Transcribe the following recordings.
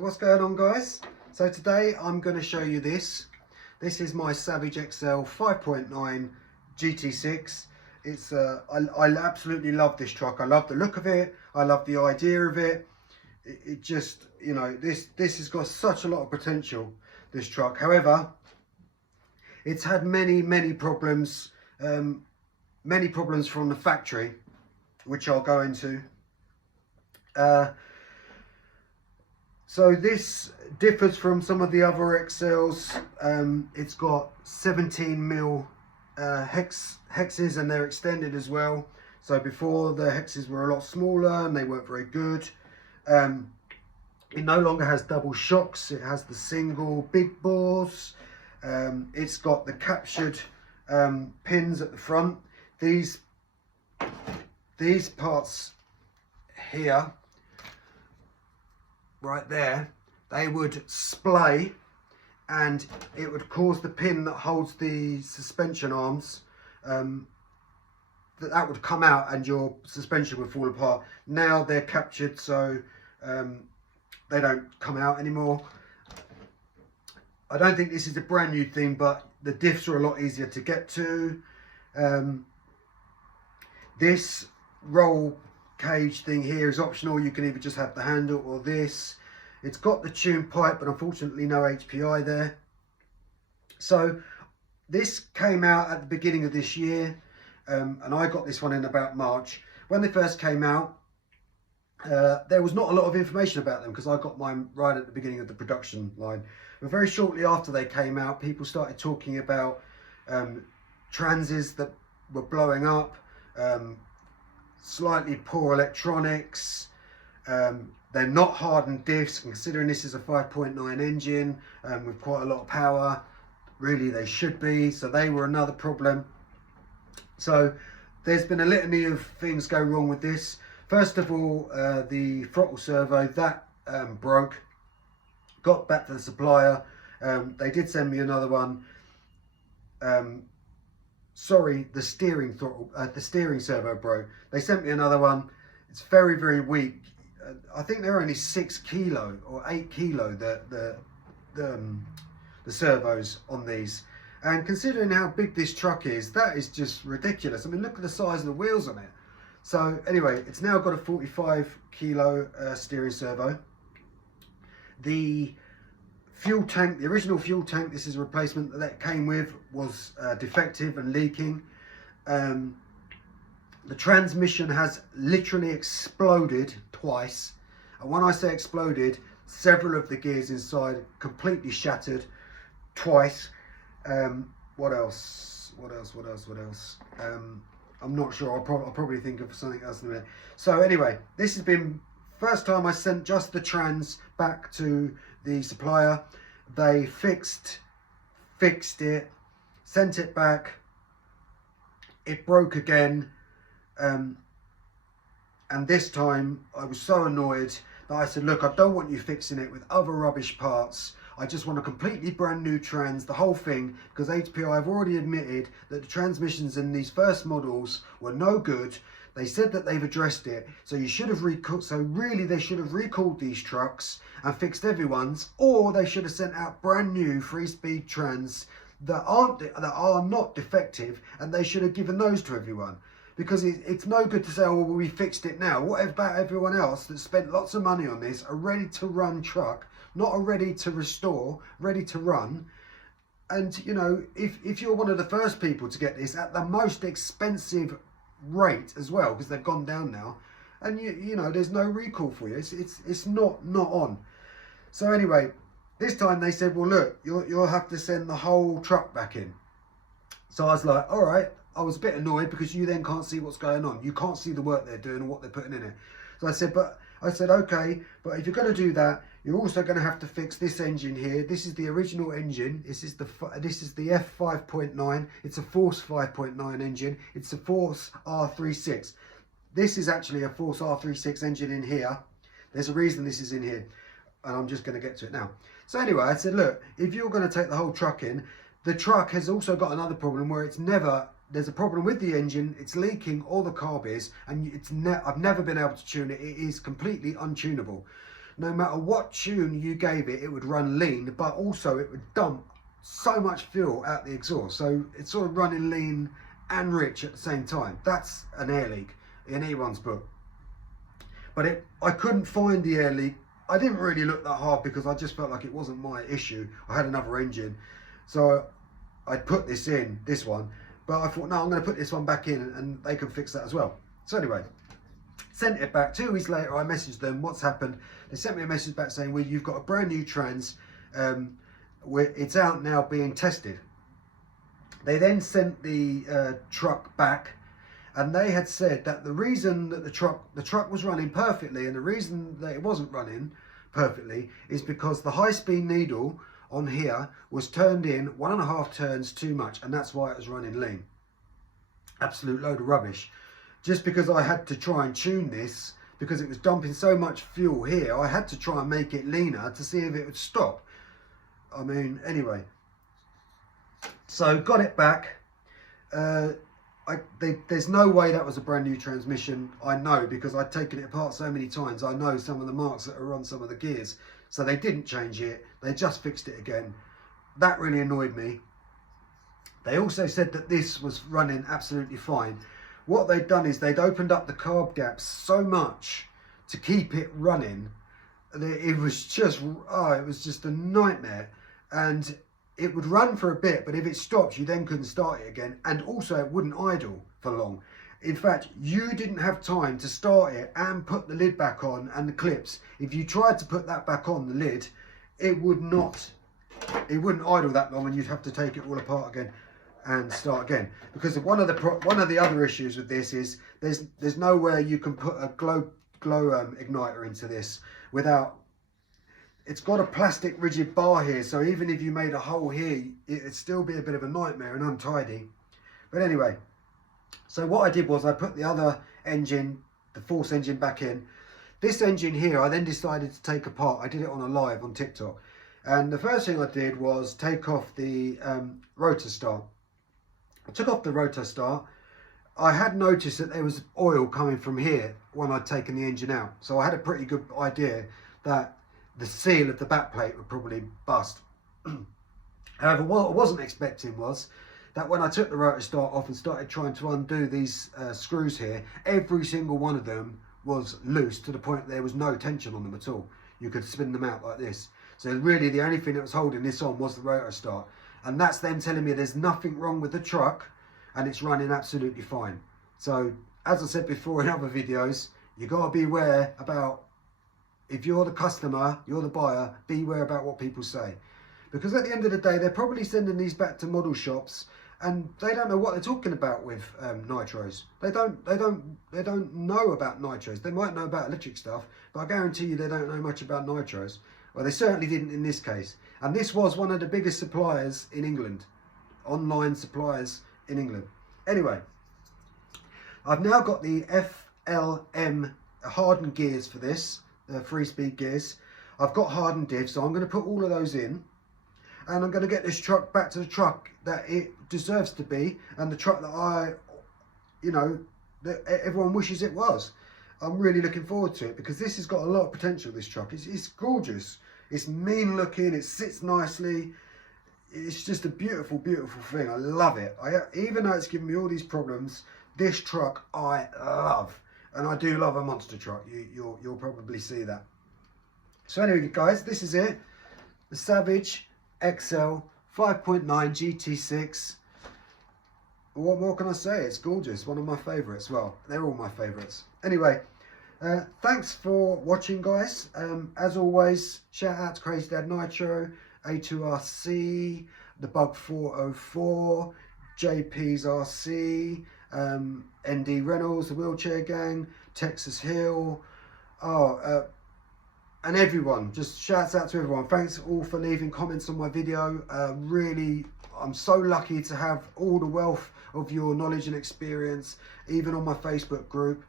So what's going on, guys? So today I'm going to show you this. This is my Savage XL 5.9 GT6. It's I absolutely love this truck. I love the look of it. I love the idea of it. It just, you know, this has got such a lot of potential, this truck. However, it's had many problems, from the factory, which I'll go into. So this differs from some of the other XLs. It's got 17mm hexes, and they're extended as well. So before, the hexes were a lot smaller and they weren't very good. It no longer has double shocks. It has the single big bores. It's got the captured pins at the front. These parts here, right there, they would splay, and it would cause the pin that holds the suspension arms, that would come out and your suspension would fall apart. Now they're captured, so they don't come out anymore. I don't think this is a brand new thing, but the diffs are a lot easier to get to. This roll cage thing here is optional. You can either just have the handle or this. It's got the tune pipe, but unfortunately no HPI there. So this came out at the beginning of this year, and I got this one in about March. When they first came out, there was not a lot of information about them because I got mine right at the beginning of the production line. But very shortly after they came out, people started talking about transes that were blowing up, slightly poor electronics. They're not hardened diffs, considering this is a 5.9 engine with quite a lot of power. Really, they should be. So they were another problem. So there's been a litany of things go wrong with this. First of all, the throttle servo, that broke. Got back to the supplier. They did send me another one. Sorry, the steering servo broke. They sent me another one. It's very weak. I think they're only 6 kilo or 8 kilo, the servos on these. And considering how big this truck is, that is just ridiculous. I mean, look at the size of the wheels on it. So anyway, it's now got a 45 kilo steering servo. The fuel tank, the original fuel tank, this is a replacement that came with, was defective and leaking. The transmission has literally exploded twice. And when I say exploded, several of the gears inside completely shattered twice. What else? I'm not sure. I'll probably think of something else in a minute. So anyway, this has been first time I sent just the trans back to the supplier. They fixed it, sent it back. It broke again. And this time I was so annoyed that I said, look, I don't want you fixing it with other rubbish parts. I just want a completely brand new trans, the whole thing, because HPI have already admitted that the transmissions in these first models were no good. They said that they've addressed it, so you should have recalled. So really, they should have recalled these trucks and fixed everyone's, or they should have sent out brand new 3-speed trans that are not defective, and they should have given those to everyone. Because it's no good to say, oh, well, we fixed it now. What about everyone else that spent lots of money on this, a ready to run truck, not a ready to restore, ready to run? And you know, if you're one of the first people to get this at the most expensive rate as well, because they've gone down now, and you know, there's no recall for you. It's not on. So anyway, this time they said, well, look, you'll have to send the whole truck back in. So I was like, all right. I was a bit annoyed because you then can't see what's going on. You can't see the work they're doing and what they're putting in it. So I said, okay, but if you're going to do that, you're also going to have to fix this engine here. This is the original engine. This is the F5.9. It's a Force 5.9 engine. It's a Force R36. This is actually a Force R36 engine in here. There's a reason this is in here, and I'm just going to get to it now. So anyway, I said, look, if you're going to take the whole truck in, the truck has also got another problem where there's a problem with the engine, it's leaking, or the carb is, and I've never been able to tune it. It is completely untunable. no matter what tune you gave it, it would run lean, but also it would dump so much fuel out the exhaust. So it's sort of running lean and rich at the same time. That's an air leak in anyone's book. But I couldn't find the air leak. I didn't really look that hard because I just felt like it wasn't my issue. I had another engine. So I put this one, but I thought, no, I'm going to put this one back in and they can fix that as well. So anyway, sent it back. 2 weeks later, I messaged them, what's happened? They sent me a message back saying, well, you've got a brand new trans, it's out now being tested. They then sent the truck back, and they had said that the reason that the truck was running perfectly, and the reason that it wasn't running perfectly, is because the high-speed needle on here was turned in 1.5 turns too much, and that's why it was running lean. Absolute load of rubbish. Just because I had to try and tune this, because it was dumping so much fuel here, I had to try and make it leaner to see if it would stop. I mean, anyway. So got it back. There's no way that was a brand new transmission. I know, because I'd taken it apart so many times. I know some of the marks that are on some of the gears. So they didn't change it. They just fixed it again. That really annoyed me. They also said that this was running absolutely fine. What they'd done is they'd opened up the carb gaps so much to keep it running. It was just a nightmare. And it would run for a bit, but if it stopped, you then couldn't start it again. And also it wouldn't idle for long. In fact, you didn't have time to start it and put the lid back on and the clips. If you tried to put that back on, the lid, it wouldn't idle that long, and you'd have to take it all apart again and start again. Because one of the other issues with this is there's nowhere you can put a glow igniter into this without. It's got a plastic rigid bar here, so even if you made a hole here, it'd still be a bit of a nightmare and untidy. But anyway, so what I did was I put the other engine, the Force engine, back in. This engine here, I then decided to take apart. I did it on a live on TikTok. And the first thing I did was take off the rotor start. I took off the rotor start. I had noticed that there was oil coming from here when I'd taken the engine out. So I had a pretty good idea that the seal of the backplate would probably bust. However, what I wasn't expecting was that when I took the rotor start off and started trying to undo these screws here, every single one of them was loose to the point that there was no tension on them at all. You could spin them out like this. So really the only thing that was holding this on was the rotor start. And that's them telling me there's nothing wrong with the truck and it's running absolutely fine. So as I said before in other videos, you got to beware about, if you're the customer, you're the buyer, beware about what people say. Because at the end of the day, they're probably sending these back to model shops and they don't know what they're talking about with nitros. They don't know about nitros. They might know about electric stuff, but I guarantee you they don't know much about nitros. Well, they certainly didn't in this case. And this was one of the biggest suppliers in England. Online suppliers in England. Anyway, I've now got the FLM hardened gears for this, the 3-speed gears. I've got hardened diffs, so I'm going to put all of those in. And I'm going to get this truck back to the truck that it deserves to be, and the truck that that everyone wishes it was. I'm really looking forward to it because this has got a lot of potential, this truck. It's gorgeous. It's mean looking. It sits nicely. It's just a beautiful, beautiful thing. I love it. Even though it's given me all these problems, this truck I love. And I do love a monster truck. You'll probably see that. So anyway, guys, this is it. The Savage XL 5.9 GT6. What more can I say? It's gorgeous. One of my favourites. Well, they're all my favourites. Anyway, thanks for watching, guys. As always, shout out to Crazy Dad Nitro, A2RC, the Bug 404, JP's RC, ND Reynolds, the Wheelchair Gang, Texas Hill, and everyone. Just shouts out to everyone. Thanks all for leaving comments on my video. Really, I'm so lucky to have all the wealth of your knowledge and experience, even on my Facebook group.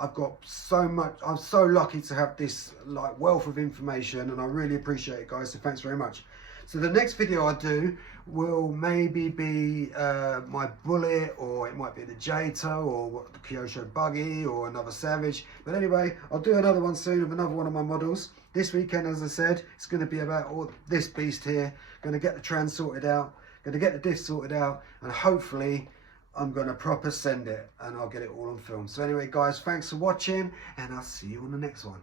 I've got so much, I'm so lucky to have this like wealth of information, and I really appreciate it, guys, so thanks very much. So the next video I do will maybe be my Bullet, or it might be the Jato, or the Kyosho Buggy, or another Savage. But anyway, I'll do another one soon of another one of my models. This weekend, as I said, it's going to be about all this beast here. Going to get the trans sorted out, going to get the diff sorted out, and hopefully I'm going to proper send it, and I'll get it all on film. So anyway, guys, thanks for watching, and I'll see you on the next one.